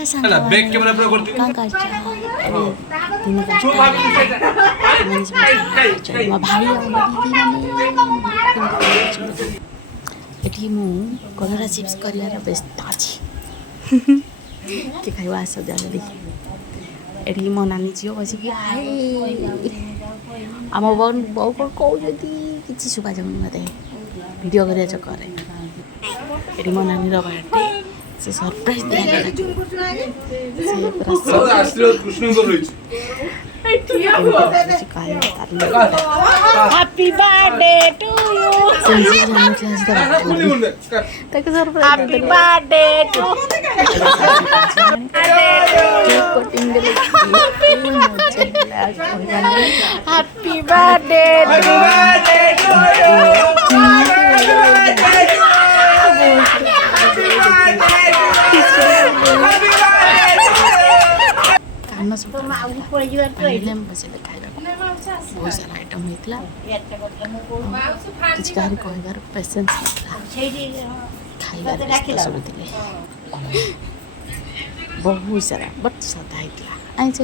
back camera पूरा करती कहाँ कर भाई एटी मु कलरा चिप्स कर व्यस्त अच्छी के खाइबा आस जल्दी एटी मो नानी झील बस आम बो कौन कहते कि शुभा जाऊनी मत भिडियो कर चक्कर एटी मो नानी बर्थडे से सरप्राइज दिया happy birthday to you happy birthday to happy birthday कान सब बहुत सारा आइटम होता किसी कह कहबार पेसेंस खाइबार सब बहुत सारा बट सादा होता आइस